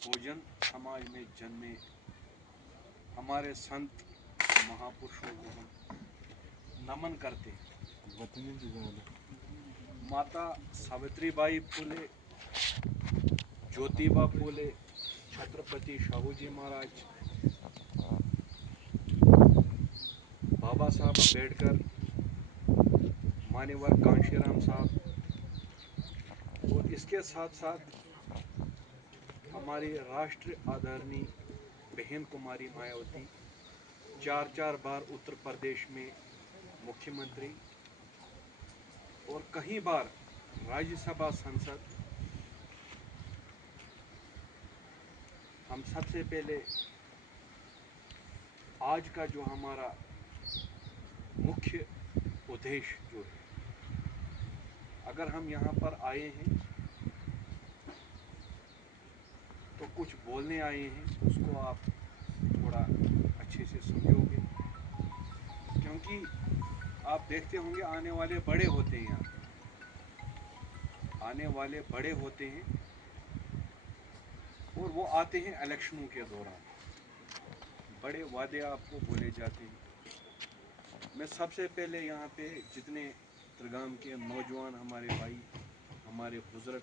बहुजन समाज में जन्मे हमारे संत महापुरुषों को हम नमन करते हैं। माता सावित्रीबाई फुले, ज्योतिबा फुले, छत्रपति शाहू जी महाराज, बाबा साहब अम्बेडकर, मान्यवर कांशीराम साहब, और इसके साथ साथ हमारी राष्ट्र आदरणीय बहन कुमारी मायावती, 4 बार उत्तर प्रदेश में मुख्यमंत्री और कई बार राज्यसभा सांसद। हम सबसे पहले आज का जो हमारा मुख्य उद्देश्य जो है, अगर हम यहाँ पर आए हैं तो कुछ बोलने आए हैं, उसको आप थोड़ा अच्छे से समझोगे, क्योंकि आप देखते होंगे आने वाले बड़े होते हैं, यहाँ आने वाले बड़े होते हैं और वो आते हैं इलेक्शनों के दौरान, बड़े वादे आपको बोले जाते हैं। मैं सबसे पहले यहाँ पे जितने त्रिगाम के नौजवान हमारे भाई, हमारे बुजुर्ग,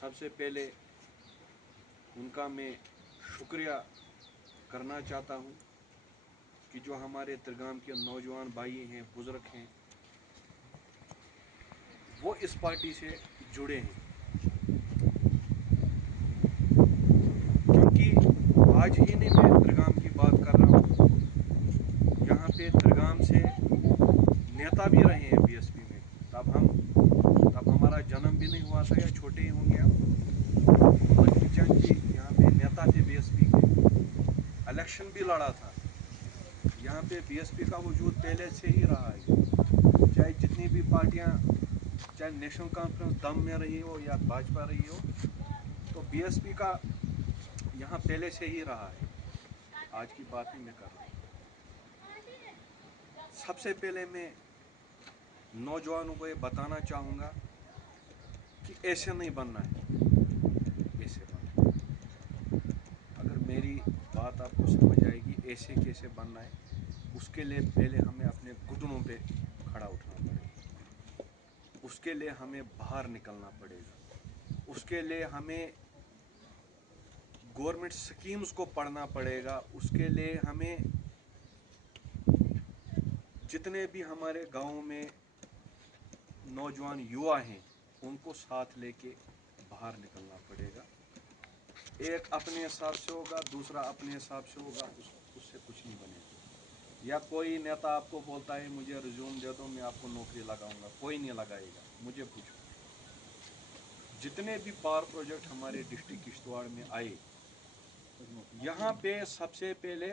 सबसे पहले उनका मैं शुक्रिया करना चाहता हूँ कि जो हमारे त्रिगाम के नौजवान भाई हैं, बुजुर्ग हैं, वो इस पार्टी से जुड़े हैं। क्योंकि आज ही नहीं मैं त्रिगाम की बात कर रहा हूँ, यहाँ पे त्रिगाम से नेता भी रहे हैं बीएसपी में। तब हमारा जन्म भी नहीं हुआ था, या छोटे ही होंगे हम। लक्ष्मी चंद जी यहाँ पे नेता थे बीएसपी के, इलेक्शन भी लड़ा था। यहाँ पे बीएसपी का वजूद पहले से ही रहा है, चाहे जितनी भी पार्टियाँ, चाहे नेशनल कॉन्फ्रेंस दम में रही हो या भाजपा रही हो, तो बीएसपी का यहाँ पहले से ही रहा है। आज की बात नहीं मैं कर रहा हूँ। सबसे पहले मैं नौजवानों को ये बताना चाहूँगा कि ऐसे नहीं बनना है, ऐसे बनना है। अगर मेरी बात आपको समझ आएगी ऐसे कैसे बनना है, उसके लिए पहले हमें अपने घुटनों पे खड़ा उठना पड़ेगा, उसके लिए हमें बाहर निकलना पड़ेगा, उसके लिए हमें गवर्नमेंट स्कीम्स को पढ़ना पड़ेगा, उसके लिए हमें जितने भी हमारे गांव में नौजवान युवा हैं उनको साथ लेके बाहर निकलना पड़ेगा। एक अपने हिसाब से होगा, दूसरा अपने हिसाब से होगा, उससे कुछ नहीं बनेगा। या कोई नेता आपको बोलता है मुझे रिज्यूम दे दो, मैं आपको नौकरी लगाऊंगा, कोई नहीं लगाएगा। मुझे पूछो, जितने भी पावर प्रोजेक्ट हमारे डिस्ट्रिक्ट किश्तवाड़ में आए, यहाँ पे सबसे पहले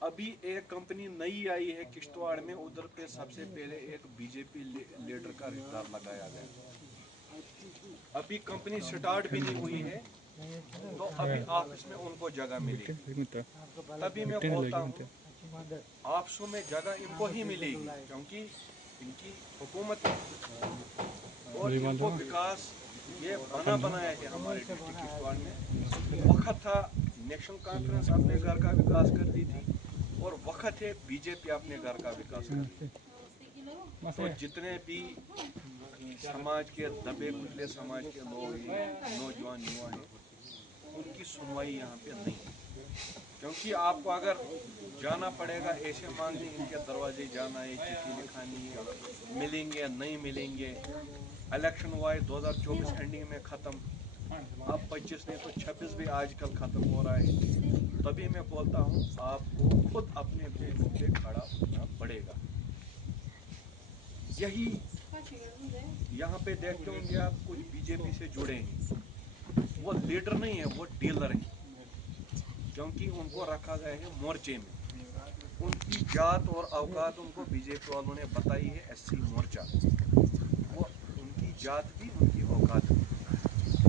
अभी एक कंपनी नई आई है किश्तवाड़ में, उधर पे सबसे पहले एक बीजेपी लीडर का रिश्तेदार लगाया गया। अभी कंपनी स्टार्ट भी नहीं हुई है, तो अभी ऑफिस में उनको जगह मिलेगी। तभी मैं बोलता हूँ ऑफिसों में जगह इनको ही मिलेगी, क्योंकि इनकी हुकूमत है और इनको विकास ये बना बनाया है हमारे डिस्ट्रिक्ट किश्तवाड़ में। वक्त था नेशनल कॉन्फ्रेंस अपने घर का विकास करती थी, और वक्त है बीजेपी अपने घर का विकास कर रही है। तो जितने भी समाज के दबे कुचले समाज के लोग हैं, नौजवान युवा हैं, उनकी सुनवाई यहाँ पे नहीं है। क्योंकि आपको अगर जाना पड़ेगा ऐसे मांगने, इनके दरवाजे जाना है, चिट्ठी लिखानी है, मिलेंगे नहीं मिलेंगे। इलेक्शन हुआ है 2024 एंडिंग में ख़त्म, अब 25 नहीं तो 26 भी आजकल ख़त्म हो रहा है। तभी मैं बोलता हूँ आपको खुद अपने घुटनों पे खड़ा होना पड़ेगा। यही यहाँ पे देखते होंगे आप, कुछ बीजेपी से जुड़े हैं, वो लीडर नहीं है, वो डीलर है, क्योंकि उनको रखा गया है मोर्चे में। उनकी जात और औकात उनको बीजेपी वालों ने बताई है, एससी मोर्चा, वो उनकी जात भी उनकी औकात भी,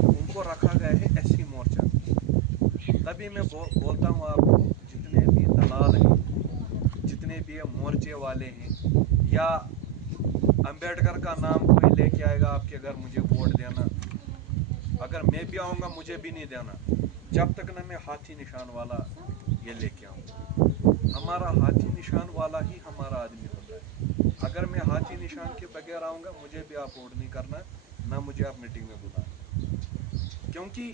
उनको रखा गया है एससी मोर्चा। तभी मैं बोलता हूँ आपको, जितने भी दलाल हैं, जितने भी मोर्चे वाले हैं, या अम्बेडकर का नाम कोई लेके आएगा आपके घर, मुझे वोट देना, अगर मैं भी आऊँगा मुझे भी नहीं देना, जब तक न मैं हाथी निशान वाला ये लेके आऊँ। हमारा हाथी निशान वाला ही हमारा आदमी होता है। अगर मैं हाथी निशान के बगैर आऊँगा मुझे भी आप वोट नहीं करना, ना मुझे आप मीटिंग में बुलाना। क्योंकि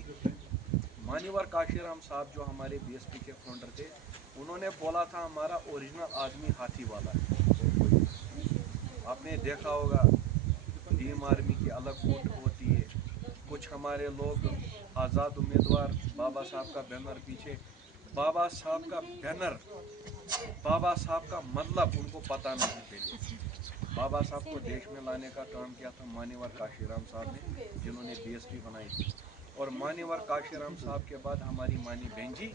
मान्यवर काशीराम साहब जो हमारे बीएसपी के फाउंडर थे, उन्होंने बोला था हमारा ओरिजिनल आदमी हाथी वाला है और कोई नहीं। आपने देखा होगा भीम आर्मी की अलग फुट होती है, कुछ हमारे लोग आज़ाद उम्मीदवार बाबा साहब का बैनर पीछे, बाबा साहब का बैनर, बाबा साहब का मतलब उनको पता नहीं पहले। बाबा साहब को देश में लाने का काम किया था मान्यवर काशीराम साहब ने, जिन्होंने बीएसपी बनाई थी। और मान्यवर काशीराम साहब के बाद हमारी मानी बहन जी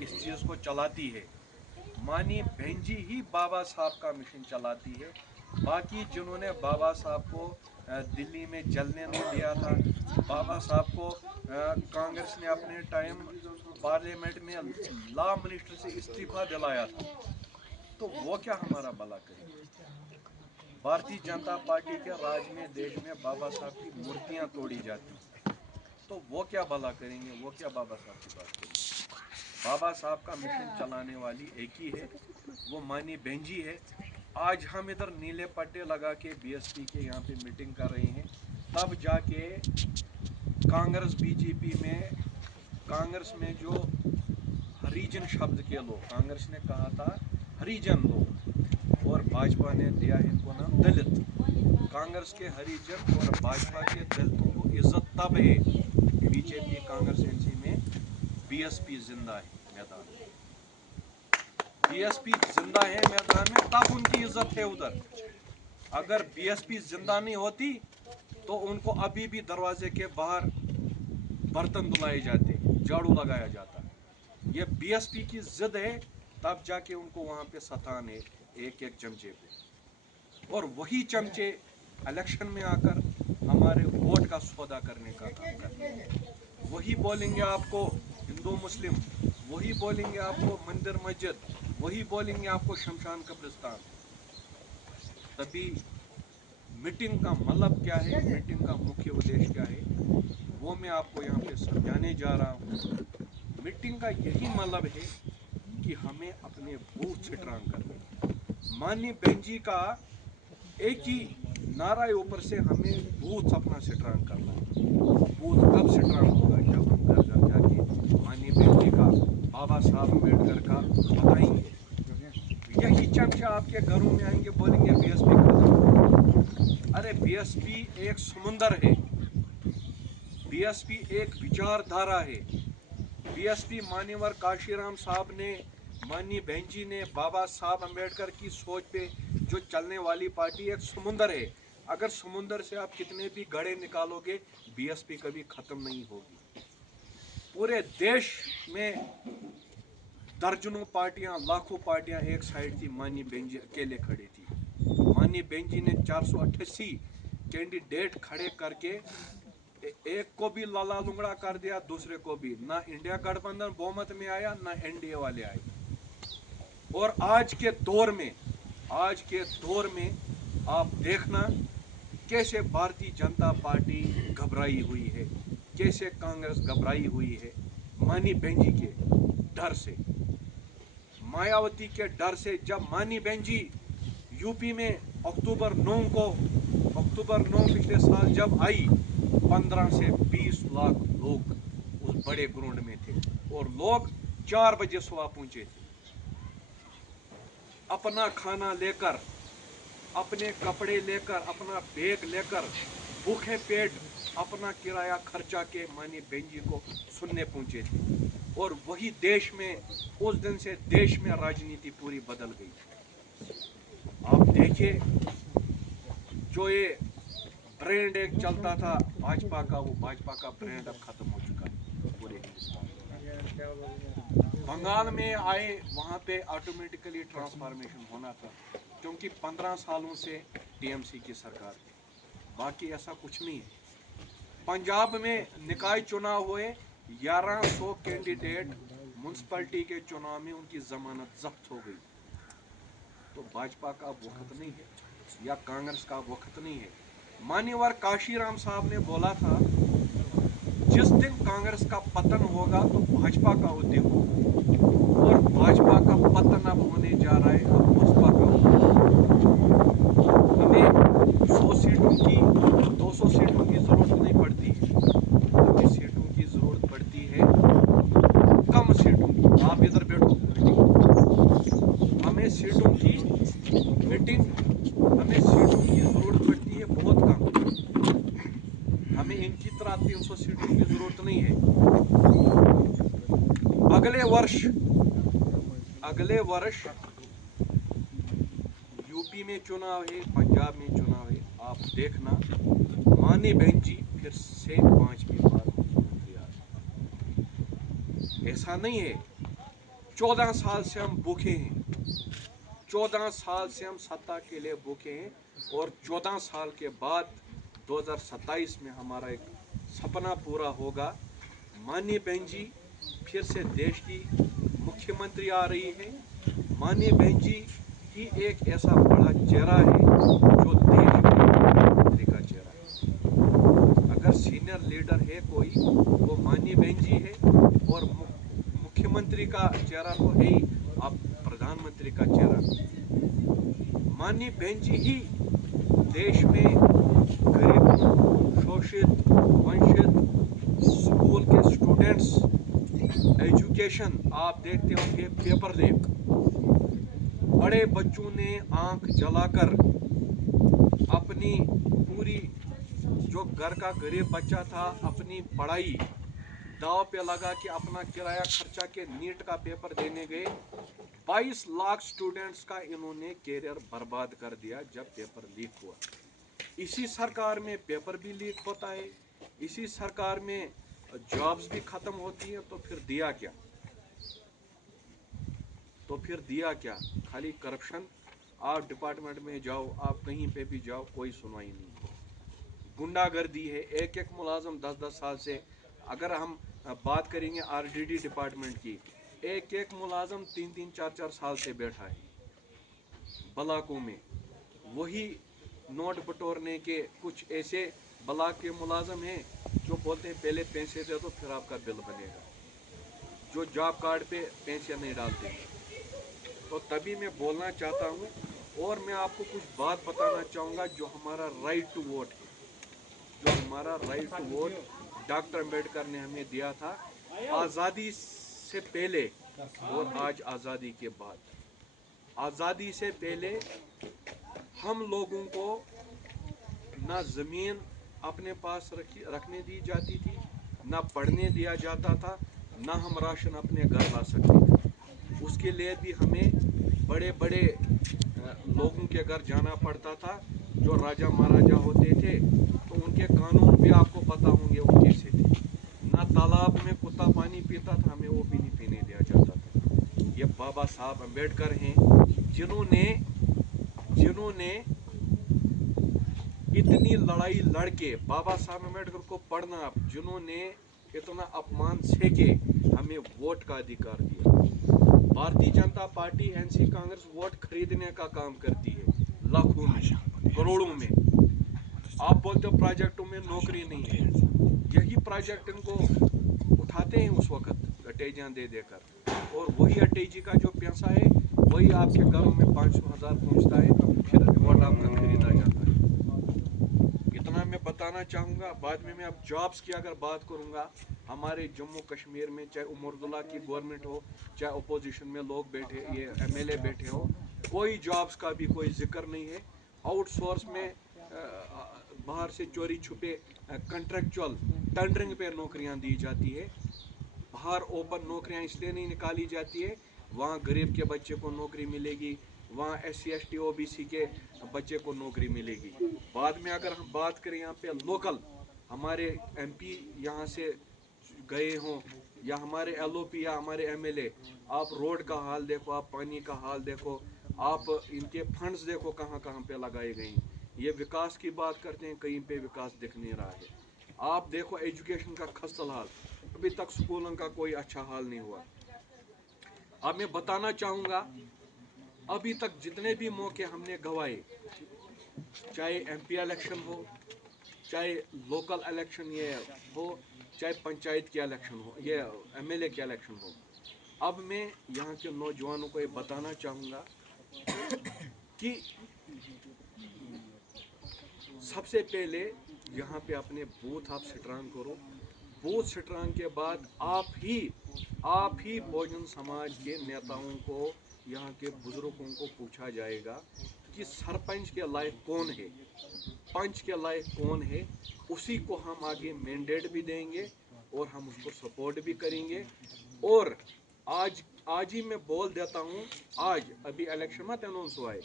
इस चीज़ को चलाती है। मानी बहन जी ही बाबा साहब का मिशन चलाती है। बाकी जिन्होंने बाबा साहब को दिल्ली में जलने नहीं दिया था, बाबा साहब को कांग्रेस ने अपने टाइम पार्लियामेंट में लॉ मिनिस्टर से इस्तीफा दिलाया था, तो वो क्या हमारा भला करेंगे। भारतीय जनता पार्टी के राज में देश में बाबा साहब की मूर्तियां तोड़ी जाती, तो वो क्या भला करेंगे, वो क्या बाबा साहब की बात करेंगे। बाबा साहब का मिशन चलाने वाली एक ही है, वो मानी बहन जी है। आज हम इधर नीले पट्टे लगा के बीएसपी के यहाँ पे मीटिंग कर रहे हैं, तब जाके कांग्रेस बीजेपी में, कांग्रेस में जो हरिजन शब्द के लोग, कांग्रेस ने कहा था हरिजन लोग और भाजपा ने दिया इनको नाम दलित। कांग्रेस के हरिजन और भाजपा के दलितों को इज्जत तब है बीजेपी कांग्रेस एनसी में बीएसपी जिंदा है मैदान में, बीएसपी जिंदा है मैदान में, तब उनकी इज्जत है उधर। अगर बीएसपी जिंदा नहीं होती तो उनको अभी भी दरवाजे के बाहर बर्तन धुलाए जाते, झाड़ू लगाया जाता। ये बीएसपी की जिद है, तब जाके उनको वहां पे सतान है एक एक चमचे पे। और वही चमचे इलेक्शन में आकर हमारे वोट का सौदा करने का काम करते हैं। वही बोलेंगे आपको हिंदू मुस्लिम, वही बोलेंगे आपको मंदिर मस्जिद, वही बोलेंगे आपको शमशान कब्रिस्तान। तभी मीटिंग का मतलब क्या है, मीटिंग का मुख्य उद्देश्य क्या है, वो मैं आपको यहाँ पे समझाने जा रहा हूँ। मीटिंग का यही मतलब है कि हमें अपने बूथ स्ट्रांग करने। माननीय बहन जी का एक ही नारा है ऊपर से, हमें बूथ अपना स्ट्रांग करना है। बूथ कब स्ट्रांग होगा, जब हम घर घर जाके माननीय बहन जी का, बाबा साहब अम्बेडकर का बताएंगे। यही चमचा आपके घरों में आएंगे, बोलेंगे बीएसपी खत्म। अरे बीएसपी एक समुंदर है, बीएसपी एक विचारधारा है। बीएसपी मान्यवर काशीराम साहब ने, माननीय बहन जी ने, बाबा साहब अम्बेडकर की सोच पे जो चलने वाली पार्टी एक समुंदर है। अगर समुंदर से आप कितने भी घड़े निकालोगे, बीएसपी कभी खत्म नहीं होगी। पूरे देश में दर्जनों पार्टियां, लाखों पार्टियां एक साइड थी, माननीय बहन जी अकेले खड़े थी। माननीय बहन जी ने 488 कैंडिडेट खड़े करके एक को भी लाला लुंगड़ा कर दिया, दूसरे को भी। ना इंडिया गठबंधन बहुमत में आया, ना एनडीए वाले आए। और आज के दौर में, आज के दौर में आप देखना कैसे भारतीय जनता पार्टी घबराई हुई है, कैसे कांग्रेस घबराई हुई है मानी बहन जी के डर से, मायावती के डर से। जब मानी बहन जी यूपी में अक्टूबर 9 पिछले साल जब आई, 15 से 20 लाख लोग उस बड़े ग्राउंड में थे और लोग 4 बजे सुबह पहुंचे थे, अपना खाना लेकर, अपने कपड़े लेकर, अपना बैग लेकर, भूखे पेट अपना किराया खर्चा के मानी बहन जी को सुनने पहुंचे थे। और वही देश में, उस दिन से देश में राजनीति पूरी बदल गई। आप देखिए, जो ये ब्रांड एक चलता था भाजपा का, वो भाजपा का ब्रांड अब खत्म हो चुका है पूरे हिंदुस्तान में। बंगाल में आए, वहां पे ऑटोमेटिकली ट्रांसफॉर्मेशन होना था, क्योंकि 15 सालों से टीएमसी की सरकार थी। बाकी ऐसा कुछ नहीं है। पंजाब में निकाय चुनाव हुए, 1100 कैंडिडेट म्युनिसिपैलिटी के चुनाव में उनकी जमानत जब्त हो गई। तो भाजपा का वक्त नहीं है या कांग्रेस का वक्त नहीं है। मान्यवर काशीराम साहब ने बोला था, जिस दिन कांग्रेस का पतन होगा तो भाजपा का उदय होगा, और भाजपा का पतन अब होने जा रहा है, अब बसपा का हमें 100 सीटों की 200 सीटों की जरूरत नहीं पड़ती है, हमें सीटों की जरूरत पड़ती है कम सीटों की। आप इधर बैठो, हमें सीटों की मीटिंग हमें सीटों की जरूरत पड़ती है बहुत कम, हमें इनकी तरह 300 सीटों की जरूरत नहीं है। अगले वर्ष यूपी में चुनाव है, पंजाब में चुनाव है, आप देखना मानी बहन जी फिर से 5वीं बार मुख्यमंत्री आ रहे। ऐसा नहीं है, 14 साल से हम भूखे हैं, 14 साल से हम सत्ता के लिए भूखे हैं, और 14 साल के बाद 2027 में हमारा एक सपना पूरा होगा। माननीय बहन जी फिर से देश की मुख्यमंत्री आ रही है। माननीय बहन जी ही एक ऐसा बड़ा चेहरा है जो देश में मुख्यमंत्री का चेहरा है। अगर सीनियर लीडर है कोई, वो माननीय बहन जी है, और मुख्यमंत्री का चेहरा तो है ही, अब प्रधानमंत्री का चेहरा। माननीय बहन जी ही देश में गरीबों, शोषित, वंचित, स्कूल के स्टूडेंट्स, एजुकेशन, आप देखते होंगे पेपर लीक, बड़े बच्चों ने आंख जलाकर अपनी पूरी, जो घर का गरीब बच्चा था, अपनी पढ़ाई दाव पे लगा के अपना किराया खर्चा के नीट का पेपर देने गए। 22 लाख स्टूडेंट्स का इन्होंने कैरियर बर्बाद कर दिया जब पेपर लीक हुआ। इसी सरकार में पेपर भी लीक होता है, इसी सरकार में जॉब्स भी खत्म होती है, तो फिर दिया क्या? खाली करप्शन। आप डिपार्टमेंट में जाओ, आप कहीं पे भी जाओ, कोई सुनवाई नहीं। गुंडागर्दी है, एक एक मुलाजम 10-10 साल से, अगर हम बात करेंगे आरडीडी डिपार्टमेंट की, एक एक मुलाजम 3-3, 4-4 साल से बैठा है ब्लॉकों में। वही नोट बटोरने के कुछ ऐसे ब्लॉक के मुलाजम हैं जो बोलते हैं पहले पैसे दे दो फिर आपका बिल बनेगा, जो जॉब कार्ड पे पैसे नहीं डालते हैं। तो तभी मैं बोलना चाहता हूँ, और मैं आपको कुछ बात बताना चाहूँगा, जो हमारा राइट टू वोट है, जो हमारा right to vote doctor Ambedkar ने हमें दिया था आज़ादी से पहले और आज आज़ादी के बाद। आज़ादी से पहले हम लोगों को ना ज़मीन अपने पास रखने दी जाती थी, ना पढ़ने दिया जाता था, ना हम राशन अपने घर ला सकते थे। उसके लिए भी हमें बड़े बड़े लोगों के घर जाना पड़ता था, जो राजा महाराजा होते थे, तो उनके कानून भी आपको पता होंगे वो कैसे थे। ना तालाब में कुत्ता पानी पीता था, हमें वो भी नहीं पीने दिया जाता था। ये बाबा साहब अम्बेडकर हैं जिन्होंने इतनी लड़ाई लड़के, बाबा साहब अम्बेडकर को पढ़ना, जिन्होंने इतना अपमान सहे हमें वोट का अधिकार दिया। Bharatiya Janata party NC Congress vote खरीदने का काम करती है, लाखों में, करोड़ों में। आप बोलते हो प्रोजेक्टों में नौकरी नहीं है, यही प्रोजेक्ट इनको उठाते हैं उस वक्त अटैचियां दे देकर, और वही अटैची का जो पैसा है वही आपके घरों में 500,000 पहुंचता है, फिर वोट आपका खरीदा जाता है। इतना मैं बताना चाहूँगा। बाद में मैं अब जॉब्स की अगर बात करूँगा, हमारे जम्मू कश्मीर में चाहे उमरदुल्ला की गवर्नमेंट हो, चाहे अपोजिशन में लोग बैठे, ये एमएलए बैठे हो, कोई जॉब्स का भी कोई जिक्र नहीं है। आउटसोर्स में बाहर से चोरी छुपे कंट्रेक्चुअल टेंडरिंग पे नौकरियां दी जाती है। बाहर ओपन नौकरियां इसलिए नहीं निकाली जाती है, वहाँ गरीब के बच्चे को नौकरी मिलेगी, वहाँ SC ST OBC के बच्चे को नौकरी मिलेगी। बाद में अगर हम बात करें यहाँ पे लोकल हमारे MP यहाँ से गए हों, या हमारे LOP या हमारे MLA, आप रोड का हाल देखो, आप पानी का हाल देखो, आप इनके फंड्स देखो कहाँ कहाँ पे लगाए गए हैं। ये विकास की बात करते हैं, कहीं पे विकास दिख नहीं रहा है। आप देखो एजुकेशन का खस्ता हाल, अभी तक स्कूलों का कोई अच्छा हाल नहीं हुआ। अब मैं बताना चाहूँगा, अभी तक जितने भी मौके हमने गंवाए, चाहे MP इलेक्शन हो, चाहे लोकल इलेक्शन ये हो, चाहे पंचायत के इलेक्शन हो, ये MLA के इलेक्शन हो। अब मैं यहाँ के नौजवानों को ये बताना चाहूँगा कि सबसे पहले यहाँ पे अपने बूथ आप स्ट्रांग करो। बूथ स्ट्रांग के बाद आप ही बहुजन समाज के नेताओं को, यहाँ के बुजुर्गों को पूछा जाएगा कि सरपंच के लायक कौन है, पंच के लायक कौन है। उसी को हम आगे मैंडेट भी देंगे और हम उसको सपोर्ट भी करेंगे। और आज ही मैं बोल देता हूँ, आज अभी इलेक्शन मत अनाउंस हुआ है,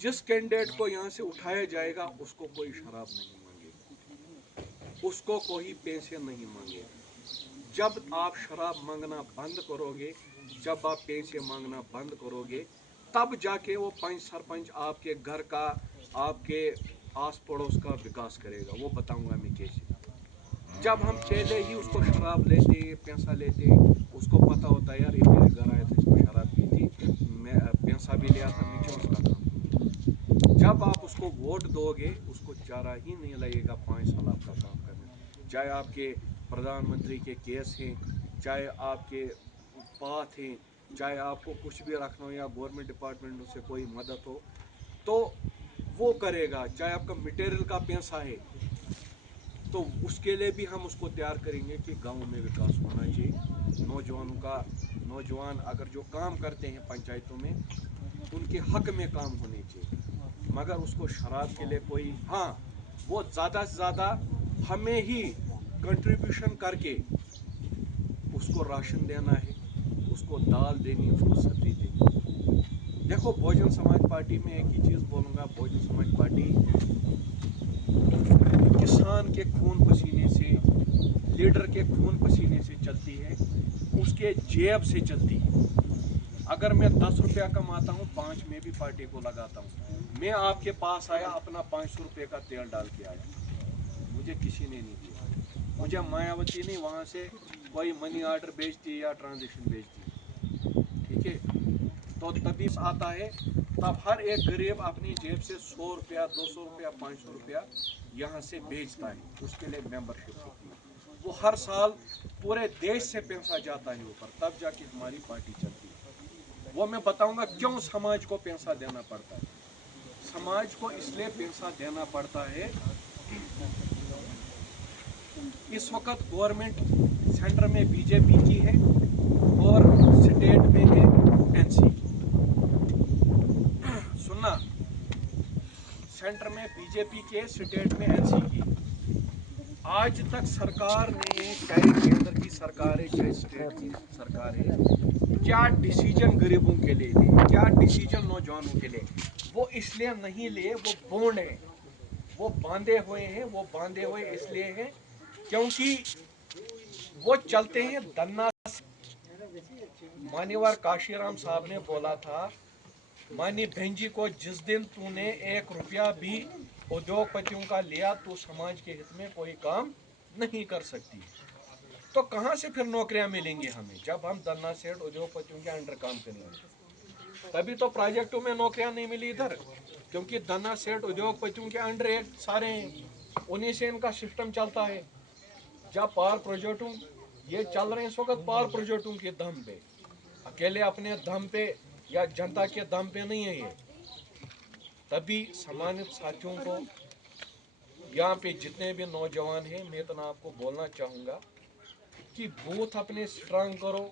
जिस कैंडिडेट को यहाँ से उठाया जाएगा उसको कोई शराब नहीं मांगेगा, उसको कोई पैसे नहीं मांगेगा। जब आप शराब मांगना बंद करोगे, जब आप पैसे मांगना बंद करोगे, तब जाके वो पंच सरपंच आपके घर का, आपके आस पड़ोस का विकास करेगा। वो बताऊंगा मैं कैसे। जब हम पहले ही उसको शराब लेते, पैसा लेते, उसको पता होता है यार ये मेरे घर आया था, इसको शराब पी थी, मैं पैसा भी लिया था, नीचे उसका काम। जब आप उसको वोट दोगे, उसको चारा ही नहीं लगेगा 5 साल आपका काम करने। चाहे आपके प्रधानमंत्री के केस हैं, चाहे आपके पाथ हैं, चाहे आपको कुछ भी रखना हो या गवर्नमेंट डिपार्टमेंट से कोई मदद हो, तो वो करेगा। चाहे आपका मटेरियल का पैसा है, तो उसके लिए भी हम उसको तैयार करेंगे कि गांव में विकास होना चाहिए। नौजवान अगर जो काम करते हैं पंचायतों में, उनके हक में काम होने चाहिए। मगर उसको शराब के लिए कोई, हाँ, वो ज़्यादा से ज़्यादा हमें ही कंट्रीब्यूशन करके उसको राशन देना है, उसको दाल देनी, उसको सब्जी देनी। देखो, बहुजन समाज पार्टी में एक ही चीज़ बोलूँगा, बहुजन समाज पार्टी किसान के खून पसीने से, लीडर के खून पसीने से चलती है, उसके जेब से चलती है। अगर मैं 10 रुपया कमाता हूँ, 5 में भी पार्टी को लगाता हूँ। मैं आपके पास आया, अपना 500 रुपये का तेल डाल के आया, मुझे किसी ने नहीं दिया। मुझे मायावती नहीं वहाँ से कोई मनी ऑर्डर भेजती या ट्रांजेक्शन भेजती, ठीक है। तो तभी आता है, तब हर एक गरीब अपनी जेब से 100 रुपया, 200 रुपया, 500 रुपया यहाँ से भेजता है, उसके लिए मेंबरशिप होती है। वो हर साल पूरे देश से पैसा जाता है ऊपर, तब जाके हमारी पार्टी चलती है। वो मैं बताऊंगा क्यों समाज को पैसा देना पड़ता है। समाज को इसलिए पैसा देना पड़ता है, इस वक्त गवर्नमेंट सेंटर में बीजेपी की है और स्टेट में है NC। सुनना, सेंटर में बीजेपी के, स्टेट में NC की। आज तक सरकार ने, चाहे केंद्र की सरकार है चाहे स्टेट की सरकार है, क्या डिसीजन गरीबों के लिए ले, क्या डिसीजन नौजवानों के लिए, वो इसलिए नहीं लिए, वो बॉन्ड है, वो बांधे हुए हैं। वो बांधे हुए इसलिए हैं क्योंकि वो चलते हैं धन्ना। मान्यवर काशीराम साहब ने बोला था, मानी भेंजी को, जिस दिन तूने 1 रुपया भी उद्योगपतियों का लिया, तो समाज के हित में कोई काम नहीं कर सकती। तो कहाँ से फिर नौकरियां मिलेंगी हमें, जब हम धन्ना सेठ उद्योगपतियों के अंडर काम करेंगे? तभी तो प्रोजेक्टों में नौकरियां नहीं मिली इधर, क्योंकि धन्ना सेठ उद्योगपतियों के अंडर एक सारे हैं, उन्हीं से इनका सिस्टम चलता है। जब पावर प्रोजेक्टों ये चल रहे हैं इस वक्त, पावर प्रोजेक्टों के दम पे, अकेले अपने दम पे या जनता के दम पे नहीं है ये। तभी सम्मानित साथियों को, यहाँ पे जितने भी नौजवान हैं, मैं तो आपको बोलना चाहूँगा कि बूथ अपने स्ट्रांग करो,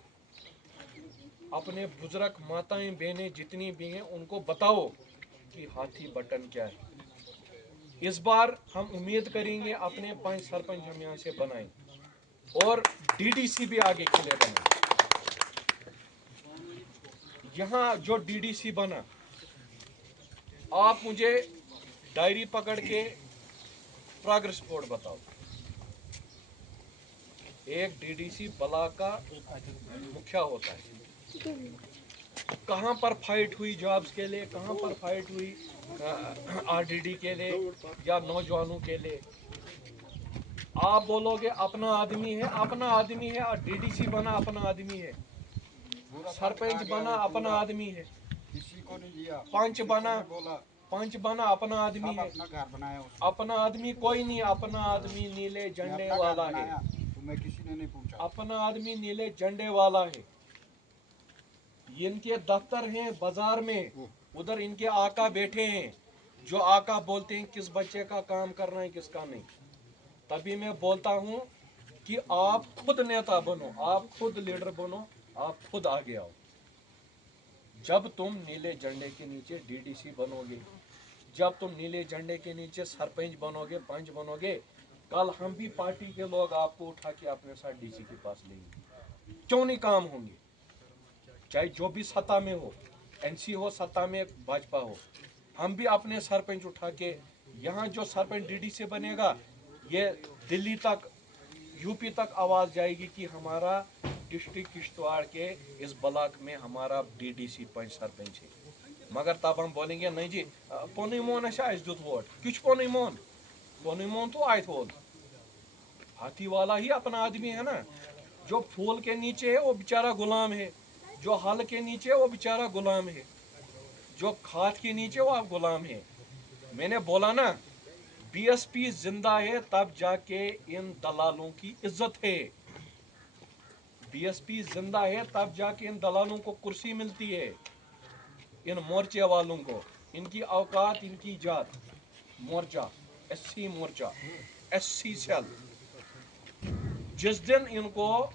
अपने बुजुर्ग माताएं बहनें जितनी भी हैं उनको बताओ कि हाथी बटन क्या है। इस बार हम उम्मीद करेंगे अपने 5 सरपंच हम यहाँ से बनाएं और DDC भी आगे के लिए बनाएं। यहाँ जो DDC बना, आप मुझे डायरी पकड़ के प्रोग्रेस रिपोर्ट बताओ। एक DDC ब्लॉक का मुखिया होता है, कहाँ पर फाइट हुई जॉब्स के लिए, कहाँ पर फाइट हुई RDD के लिए या नौजवानों के लिए। आप बोलोगे अपना आदमी है, अपना आदमी है, और DDC बना अपना आदमी है, सरपंच बना अपना आदमी है, किसी को नहीं दिया, पंच बना अपना आदमी है, अपना आदमी कोई नहीं, अपना आदमी नीले झंडे वाला है। मैं किसी ने नहीं पूछा। अपना आदमी नीले झंडे वाला है, इनके दफ्तर हैं बाजार में, उधर इनके आका बैठे हैं, जो आका बोलते हैं किस बच्चे का काम करना है किसका नहीं। तभी मैं बोलता हूं कि आप खुद नेता बनो, आप खुद लीडर बनो, आप खुद आगे आओ। जब तुम नीले झंडे के नीचे डीडीसी बनोगे, जब तुम नीले झंडे के नीचे सरपंच बनोगे, पंच बनोगे, कल हम भी पार्टी के लोग आपको उठा के अपने साथ डीसी के पास लेंगे। क्यों नहीं काम होंगे? चाहे जो भी सत्ता में हो, एनसी हो, सत्ता में भाजपा हो, हम भी अपने सरपंच उठा के, यहाँ जो सरपंच डीडी से बनेगा, ये दिल्ली तक, यूपी तक आवाज जाएगी कि हमारा डिस्ट्रिक्ट किश्तवाड़ के इस ब्लॉक में हमारा डीडीसी पंच सरपंच है। मगर तब हम बोलेंगे नहीं जी, पोनी मोन दुत वोट, कुछ पोनी मोन तो आयत हो, हाथी वाला ही अपना आदमी है ना। जो फूल के नीचे है वो बेचारा गुलाम है, जो हल के नीचे वो बेचारा गुलाम है, जो खाद के नीचे वो आप गुलाम है। मैंने बोला ना, बीएसपी जिंदा है तब जाके इन दलालों की इज्जत है। बीएसपी जिंदा है तब जाके इन दलालों को कुर्सी मिलती है, इन मोर्चे वालों को, इनकी औकात, इनकी जात। मोर्चा, एससी मोर्चा, एससी सेल, जिस दिन इनको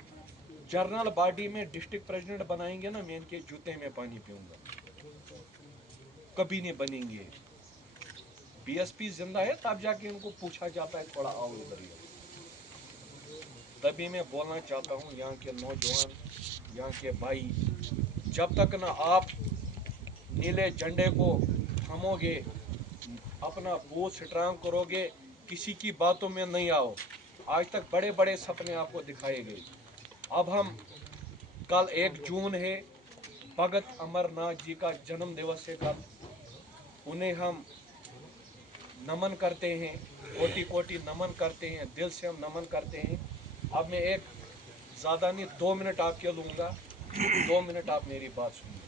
जनरल बॉडी में डिस्ट्रिक्ट प्रेसिडेंट बनाएंगे ना, मैं इनके जूते में पानी पीऊंगा, कभी नहीं बनेंगे। बीएसपी जिंदा है तब जाके इनको पूछा जाता है थोड़ा आओ इधर ही। तभी मैं बोलना चाहता हूँ यहाँ के नौजवान, यहाँ के भाई, जब तक ना आप नीले झंडे को थामोगे, अपना बूथ स्ट्रांग करोगे, किसी की बातों में नहीं आओ। आज तक बड़े बड़े सपने आपको दिखाए गए, अब हम, कल 1 जून है, भगत अमरनाथ जी का जन्म दिवस है कल, उन्हें हम नमन करते हैं, कोटि कोटि नमन करते हैं, दिल से हम नमन करते हैं। अब मैं एक ज़्यादा नहीं 2 मिनट आपके लूँगा, 2 मिनट आप मेरी बात सुनिए।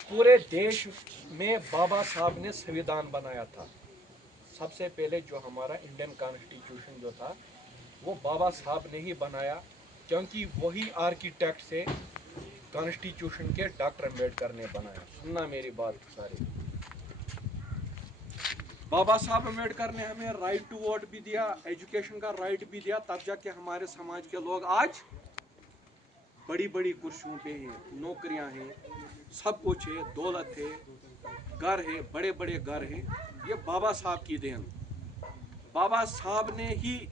पूरे देश में बाबा साहब ने संविधान बनाया था। सबसे पहले जो हमारा इंडियन कॉन्स्टिट्यूशन जो था वो बाबा साहब ने ही बनाया, क्योंकि वही आर्किटेक्ट से कॉन्स्टिट्यूशन के डॉक्टर अम्बेडकर ने बनाया। सुनना मेरी बात सारे, बाबा साहब अम्बेडकर ने हमें राइट टू वोट भी दिया, एजुकेशन का राइट भी दिया, तब जाके हमारे समाज के लोग आज बड़ी बड़ी कुर्सियों पे हैं, नौकरियां हैं, सब कुछ है, दौलत है, घर है, बड़े बड़े घर हैं। ये बाबा साहब की देन। बाबा साहब ने ही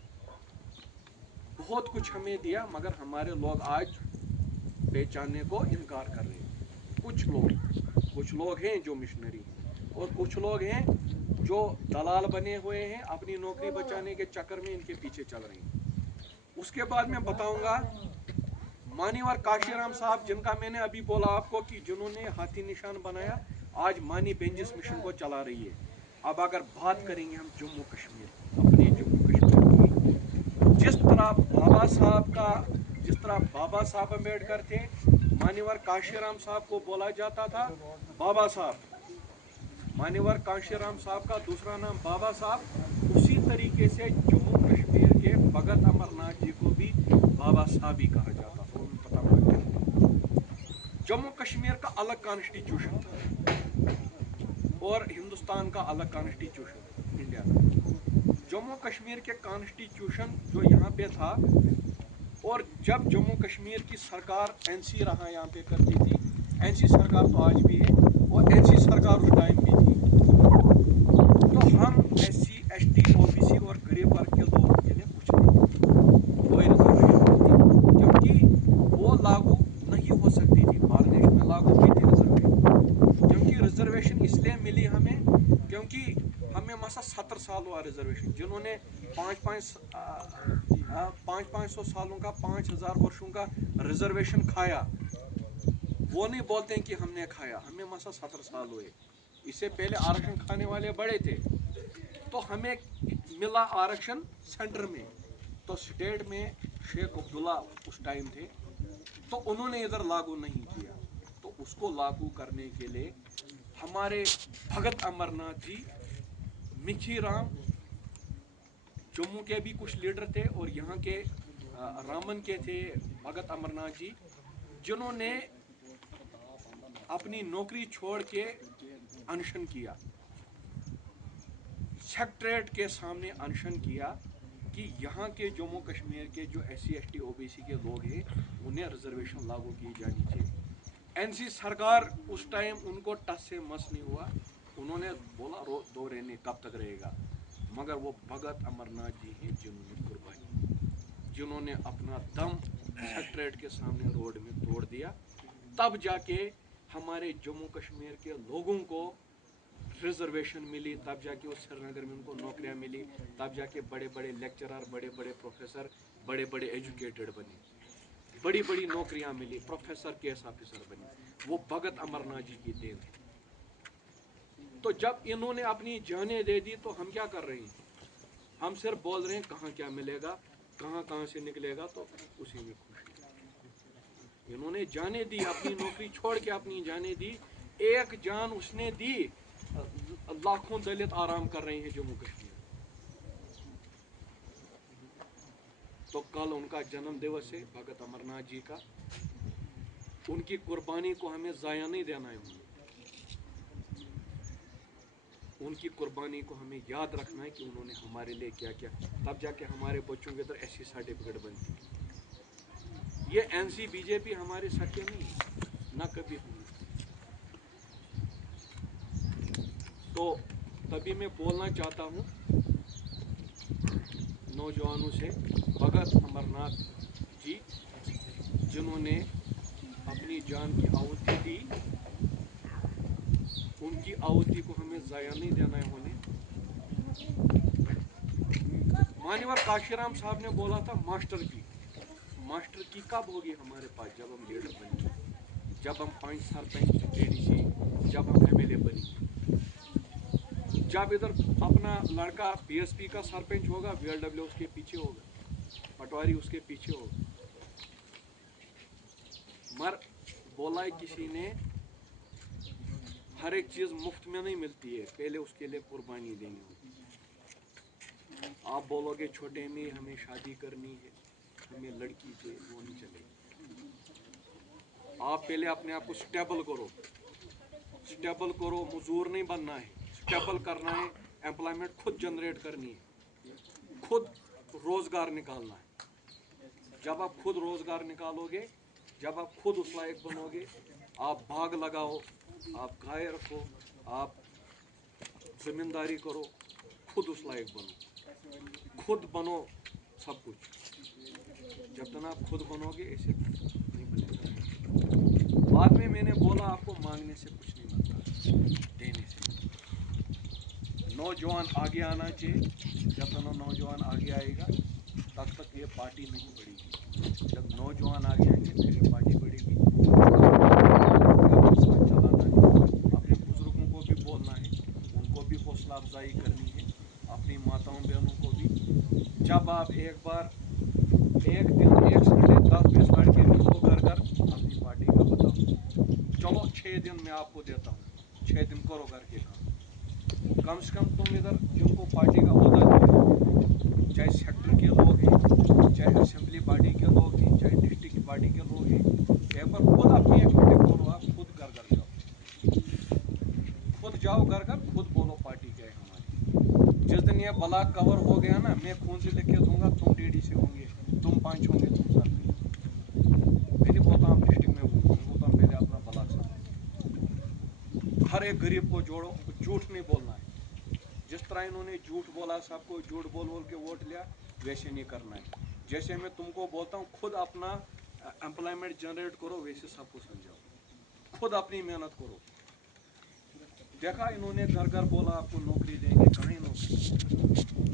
बहुत कुछ हमें दिया, मगर हमारे लोग आज पहचानने को इनकार कर रहे हैं। कुछ लोग हैं जो मिशनरी हैं, और कुछ लोग हैं जो दलाल बने हुए हैं, अपनी नौकरी बचाने के चक्कर में इनके पीछे चल रहे हैं। उसके बाद मैं बताऊंगा मानीवर काशीराम साहब, जिनका मैंने अभी बोला आपको कि जिन्होंने हाथी निशान बनाया, आज मानी बेंजिस मिशन को चला रही है। अब अगर बात करेंगे हम जम्मू कश्मीर, अपने जम्मू कश्मीर की, जिस तरह बाबा साहब अम्बेडकर थे, मानीवर काशीराम साहब को बोला जाता था बाबा साहब, मान्यवर कांशीराम साहब का दूसरा नाम बाबा साहब, उसी तरीके से जम्मू कश्मीर के भगत अमरनाथ जी को भी बाबा साहब ही कहा जाता था। पता नहीं, जम्मू कश्मीर का अलग कॉन्स्टिट्यूशन था और हिंदुस्तान का अलग कॉन्स्टिट्यूशन, इंडिया का। जम्मू कश्मीर के कॉन्स्टिट्यूशन जो यहाँ पे था, और जब जम्मू कश्मीर की सरकार एनसी रहा यहाँ पे करती थी, एनसी सरकार तो आज भी है और एनसी सरकार उस टाइम भी थी, तो हम एससी, एसटी, ओबीसी और गरीब वर्ग के लोगों के लिए कुछ नहीं, कोई रिजर्वेशन नहीं, क्योंकि वो लागू नहीं हो सकती थी। भारत देश में लागू की थी रिजर्वेशन, क्योंकि रिजर्वेशन इसलिए मिली हमें क्योंकि हमें मसा 70 साल हुआ रिजर्वेशन। जिन्होंने 500 सालों का, 5000 वर्षों का रिजर्वेशन खाया, वो नहीं बोलते हैं कि हमने खाया, हमें मसा 70 साल हुए। इससे पहले आरक्षण खाने वाले बड़े थे, तो हमें मिला आरक्षण सेंटर में, तो स्टेट में शेख अब्दुल्ला उस टाइम थे, तो उन्होंने इधर लागू नहीं किया। तो उसको लागू करने के लिए हमारे भगत अमरनाथ जी, मिखी राम, जम्मू के भी कुछ लीडर थे और यहाँ के रामन के थे भगत अमरनाथ जी, जिन्होंने अपनी नौकरी छोड़ के अनशन किया, सेक्रेटरीट के सामने अनशन किया कि यहाँ के जम्मू कश्मीर के जो SC ST OBC के लोग हैं उन्हें रिजर्वेशन लागू की जानी चाहिए। NC सरकार उस टाइम उनको टस से मस नहीं हुआ, उन्होंने बोला दो रहने कब तक रहेगा, मगर वो भगत अमरनाथ जी हैं जिन्होंने कुर्बानी, जिन्होंने अपना दम सेक्रेटरीट के सामने रोड में तोड़ दिया। तब जाके हमारे जम्मू कश्मीर के लोगों को रिजर्वेशन मिली, तब जाके उस श्रीनगर में उनको नौकरियां मिली, तब जाके बड़े बड़े लेक्चरर, बड़े बड़े प्रोफेसर, बड़े बड़े एजुकेटेड बने, बड़ी बड़ी नौकरियां मिली, प्रोफेसर केस ऑफिसर बने। वो भगत अमरनाथ जी की देन है। तो जब इन्होंने अपनी जानें दे दी तो हम क्या कर रहे हैं? हम सिर्फ बोल रहे हैं कहाँ क्या मिलेगा, कहाँ कहाँ से निकलेगा, तो उसी में खुशी। इन्होंने जाने दी, अपनी नौकरी छोड़ के अपनी जाने दी, एक जान उसने दी, लाखों दलित आराम कर रहे हैं जम्मू कश्मीर। तो कल उनका जन्म दिवस है भगत अमरनाथ जी का, उनकी कुर्बानी को हमें जाया नहीं देना है। उनकी कुर्बानी को हमें याद रखना है कि उन्होंने हमारे लिए क्या क्या, तब जाके हमारे बच्चों के अंदर SC सर्टिफिकेट बनती है। ये NC BJP हमारे सत्य नहीं है, ना कभी होंगे। तो तभी मैं बोलना चाहता हूँ नौजवानों से, भगत अमरनाथ जी जिन्होंने अपनी जान की आहुति दी, उनकी आहुति को हमें जाया नहीं देना है होने। मान्यवर काशीराम साहब ने बोला था मास्टर की कब होगी हमारे पास? जब हम लीडर बनेंगे, जब हम 5 सरपंच ADC, जब हम MLA बनेंगे, जब इधर अपना लड़का BSP का सरपंच होगा, VLW उसके पीछे होगा, पटवारी उसके पीछे होगा। मर बोला है किसी ने, हर एक चीज मुफ्त में नहीं मिलती है, पहले उसके लिए कुर्बानी देनी होगी। आप बोलोगे छोटे में हमें शादी करनी है, हमें लड़की चाहिए, वो नहीं चलेगी। आप पहले अपने आप को स्टेबल करो, मजदूर नहीं बनना है, स्टेबल करना है, एम्प्लॉयमेंट खुद जनरेट करनी है, खुद रोजगार निकालना है। जब आप खुद रोजगार निकालोगे, जब आप खुद उस लायक बनोगे, आप बाग लगाओ, आप गाय रखो, आप जमींदारी करो, खुद उस लायक बनो, खुद बनो सब कुछ। जब तक आप खुद बनोगे ऐसे नहीं बनेगा। बाद में मैंने बोला आपको मांगने से कुछ नहीं मिलता, देने से। नौजवान आगे आना चाहिए, जब तक नौजवान आगे आएगा तब तक ये पार्टी नहीं बढ़ेगी। जब नौजवान आगे आएंगे फिर ये पार्टी बढ़ेगी। चलाना है, अपने बुजुर्गों को भी बोलना है, उनको भी हौसला अफजाई करनी है, अपनी माताओं बहनों को भी। जब आप एक बार एक दिन एक संडे 10-20 लड़के मिलो घर अपनी पार्टी का बताओ, चलो 6 दिन मैं आपको देता हूँ, 6 दिन करो घर के काम। कम से कम तुम इधर जिनको पार्टी का होता है, चाहे सेक्टर के लोग हैं, चाहे असेंबली पार्टी के लोग हैं, चाहे डिस्ट्रिक्ट पार्टी के लोग हैं, एक बार खुद अपनी एक मीटिंग बोलो, आप खुद घर घर जाओ, खुद जाओ घर घर, खुद बोलो पार्टी क्या है हमारी। जिस दिन ये ब्लॉक कवर हो गया ना, मैं खून से लिख के दूंगा, तुम DDC होंगे, तुम 5 होंगे, तुम साथ में। मैं नहीं बोलता आप डिस्ट्रिक्ट में होंगे, मैं बोलता हूँ पहले अपना ब्लॉक से। हर एक गरीब को जोड़ो, झूठ नहीं बोलना है। जिस तरह इन्होंने झूठ बोला, सबको झूठ बोल के वोट लिया, वैसे नहीं करना है। जैसे मैं तुमको बोलता हूँ खुद अपना एम्प्लॉयमेंट जनरेट करो, वैसे सबको समझाओ, खुद अपनी मेहनत करो। देखा इन्होंने घर घर बोला आपको नौकरी देंगे, कहाँ है नौकरी?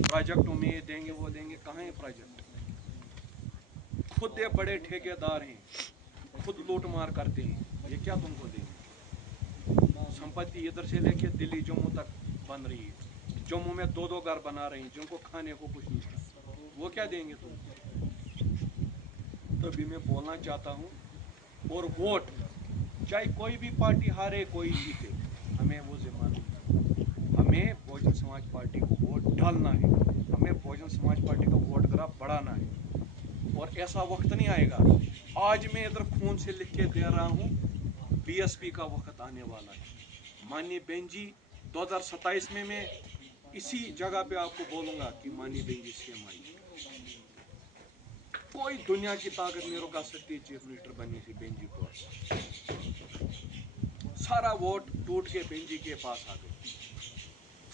प्रोजेक्टों में ये देंगे वो देंगे, कहाँ है प्रोजेक्ट? खुद ये बड़े ठेकेदार हैं, खुद लूट मार करते हैं, ये क्या तुमको देंगे? संपत्ति इधर से लेके दिल्ली जम्मू तक बन रही है, जम्मू में 2-2 घर बना रहे हैं जिनको खाने को कुछ नहीं था, वो क्या देंगे तुमको? तभी मैं बोलना चाहता हूँ, और वोट चाहे कोई भी पार्टी हारे कोई जीते, हमें वो जिम्मा नहीं है। हमें हमें बहुजन समाज पार्टी को वोट डालना है, हमें बहुजन समाज पार्टी का वोट ग्राफ बढ़ाना है। और ऐसा वक्त नहीं आएगा, आज मैं इधर खून से लिख के दे रहा हूँ, बीएसपी का वक्त आने वाला है। माननीय बहन जी 2027 में मैं इसी जगह पे आपको बोलूँगा कि माननीय बहन जी सीएम आई। कोई दुनिया की ताकत नहीं रुका सकती चीफ मिनिस्टर बनने से बहन जी को। सारा वोट टूट के बहन जी के पास आ गए।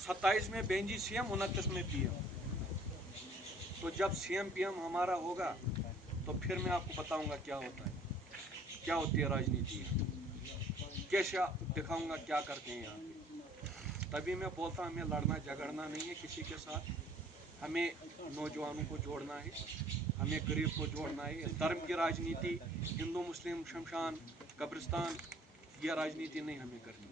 27 में बहन जी सीएम, 29 में पीएम। तो जब सीएम पीएम हमारा होगा तो फिर मैं आपको बताऊंगा क्या होता है, क्या होती है राजनीति, कैसे दिखाऊंगा क्या करते हैं यहाँ पे। तभी मैं बोलता हूँ हमें लड़ना झगड़ना नहीं है किसी के साथ, हमें नौजवानों को जोड़ना है, हमें गरीब को जोड़ना है। धर्म की राजनीति, हिंदू मुस्लिम शमशान कब्रिस्तान, यह राजनीति नहीं हमें करनी।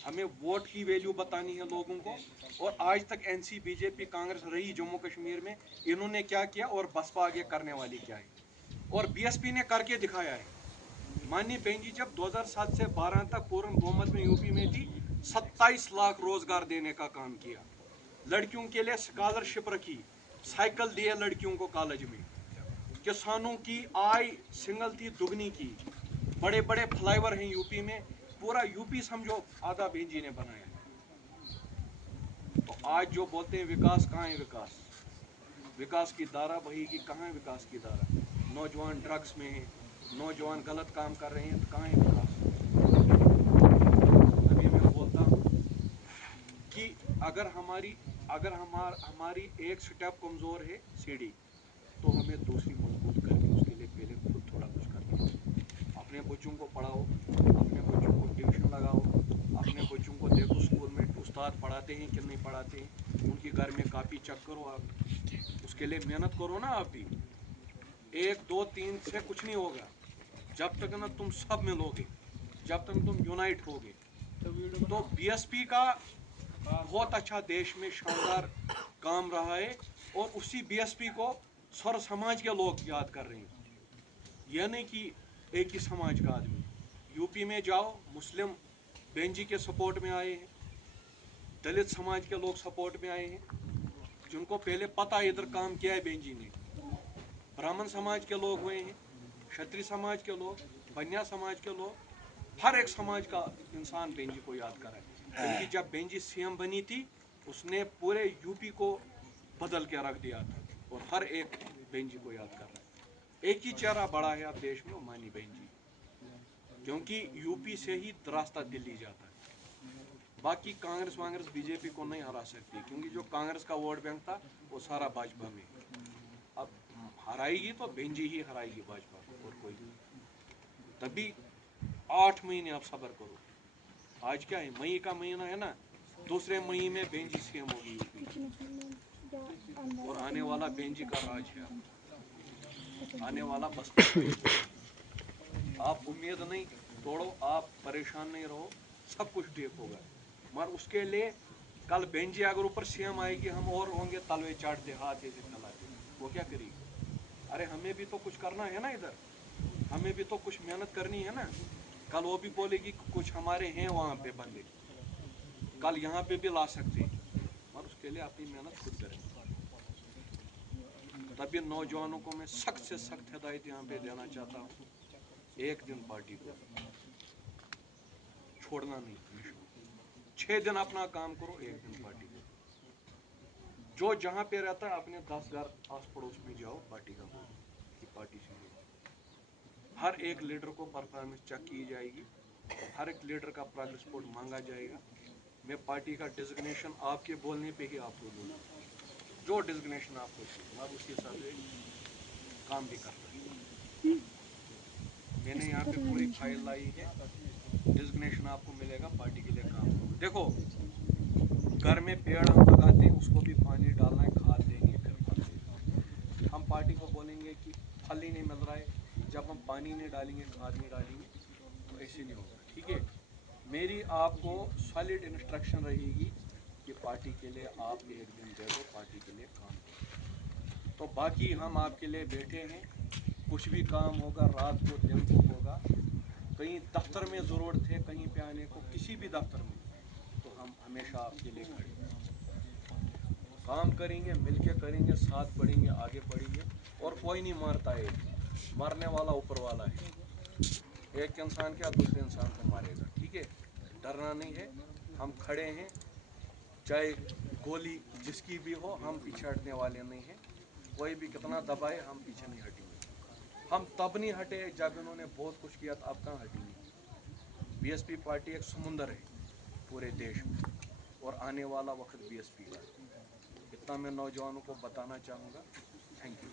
हमें वोट की वैल्यू बतानी है लोगों को। और आज तक एनसी बीजेपी कांग्रेस रही जम्मू कश्मीर में, इन्होंने क्या किया और बसपा आगे करने वाली क्या है, और बीएसपी ने करके दिखाया है। माननीय बहन जी जब 2007 से 12 तक पूर्ण बहुमत में यूपी में थी, 27 लाख रोजगार देने का काम किया, लड़कियों के लिए स्कॉलरशिप रखी, साइकिल दिए लड़कियों को कॉलेज में, किसानों की आय सिंगल थी दुगनी की, बड़े बड़े फ्लाईओवर हैं यूपी में, पूरा यूपी समझो आधा बहन जी ने बनाया है। तो आज जो बोलते हैं विकास, कहाँ है विकास? विकास की धारा बहेगी, कहाँ है विकास की धारा? नौजवान ड्रग्स में है, नौजवान गलत काम कर रहे हैं, तो कहाँ है विकास? अभी मैं बोलता हूँ कि अगर हमारी एक स्टेप कमजोर है सीढ़ी, तो हमें दूसरी मजबूत करनी, उसके लिए पहले खुद थोड़ा कुछ करना। अपने बच्चों को पढ़ाओ, अपने बच्चों को ट्यूशन लगाओ, अपने बच्चों को देखो स्कूल में उस्ताद पढ़ाते हैं कि नहीं पढ़ाते हैं, उनकी घर में कॉपी चेक करो आप, उसके लिए मेहनत करो ना आप भी। 1 2 3 से कुछ नहीं होगा, जब तक ना तुम सब मिलोगे, जब तक तुम यूनाइट होगे। तो बीएसपी का बहुत अच्छा देश में शानदार काम रहा है, और उसी बीएसपी को सर्व समाज के लोग याद कर रहे हैं। यह नहीं कि एक ही समाज का आदमी। यूपी में जाओ, मुस्लिम बहन जी के सपोर्ट में आए हैं, दलित समाज के लोग सपोर्ट में आए हैं, जिनको पहले पता है इधर काम किया है बहन जी ने, ब्राह्मण समाज के लोग हुए हैं, क्षत्रिय समाज के लोग, बनिया समाज के लोग, हर एक समाज का इंसान बहन जी को याद करा है। क्योंकि जब बहन जी सीएम बनी थी, उसने पूरे यूपी को बदल के रख दिया था, और हर एक बहन जी को याद कर रहा है। एक ही चेहरा बड़ा है अब देश में, वो माननीय बहन जी, क्योंकि यूपी से ही रास्ता दिल्ली जाता है। बाकी कांग्रेस वांग्रेस बीजेपी को नहीं हरा सकती, क्योंकि जो कांग्रेस का वोट बैंक था वो सारा भाजपा में। अब हराएगी तो बहन जी ही हराएगी भाजपा को, और कोई नहीं। तभी 8 महीने आप सब्र करो। आज क्या है, मई का महीना है ना, दूसरे मई में बहन जी सीएम होगी यूपी, और आने वाला बहन जी का राज है, आने वाला बसपा का है। आप उम्मीद नहीं तोड़ो, आप परेशान नहीं रहो, सब कुछ ठीक होगा। मगर उसके लिए कल बहन जी अगर ऊपर सीएम आएगी, हम और होंगे तलवे चाटते, हाथ ऐसे फैलाते, वो क्या करेगी? अरे हमें भी तो कुछ करना है ना इधर, हमें भी तो कुछ मेहनत करनी है ना। कल वो भी बोलेगी कुछ हमारे हैं वहाँ पे बंदे, कल यहाँ पे भी ला सकते हैं, और उसके लिए अपनी मेहनत खुद करेंगे। तभी नौजवानों को मैं सख्त से सख्त हिदायत यहाँ पे देना चाहता हूँ, एक दिन पार्टी को छोड़ना नहीं, 6 दिन अपना काम करो, एक दिन पार्टी को। जो जहाँ पे रहता है अपने 10 घर आस पड़ोस में जाओ, पार्टी का बोलो कि पार्टी से जुड़ो। हर एक लीडर को परफॉर्मेंस चेक की जाएगी, हर एक लीडर का प्रोग्रेस रिपोर्ट मांगा जाएगा। मैं पार्टी का डिजिग्नेशन आपके बोलने पे ही आपको दूंगा, जो डिजिग्नेशन आपको चाहिए मैं उसी हिसाब से काम भी करता हूँ। मैंने यहाँ पे पूरी फाइल लाई है, डिजिग्नेशन आपको मिलेगा, पार्टी के लिए काम करो। देखो घर में पेड़ हम लगाते हैं, उसको भी पानी डालना है, खाद देनी है, फिर फल देना है। हम पार्टी को बोलेंगे कि फल ही नहीं मिल रहा है, जब हम पानी नहीं डालेंगे, खाद नहीं डालेंगे, तो ऐसे नहीं होगा। ठीक है, मेरी आपको सॉलिड इंस्ट्रक्शन रहेगी कि पार्टी के लिए आप एक दिन दे दो, पार्टी के लिए काम करो। तो बाकी हम आपके लिए बैठे हैं, कुछ भी काम होगा रात को दिन को होगा, कहीं दफ्तर में ज़रूरत है कहीं पे आने को, किसी भी दफ्तर में, तो ہم ہمیشہ آپ کے لیے کھڑے ہیں. کام کریں گے, مل کے کریں گے, ساتھ بڑھیں گے, آگے بڑھیں گے, اور کوئی نہیں مارتا ہے, مارنے والا اوپر والا ہے. ایک انسان کیا دوسرے انسان کو مارے گا. ٹھیک ہے, ڈرنا نہیں ہے, ہم کھڑے ہیں, چاہے گولی جس کی بھی ہو, ہم پیچھے ہٹنے والے نہیں ہیں. کوئی بھی کتنا دبائے, ہم پیچھے نہیں ہٹیں گے. ہم تب نہیں ہٹے جب انہوں نے بہت کچھ کیا, اب کہاں ہٹیں گے. بی ایس پی پارٹی ایک سمندر ہے پورے دیش میں, اور آنے والا وقت بی ایس پی کا ہے. اتنا میں نوجوانوں کو بتانا چاہوں گا. Thank you.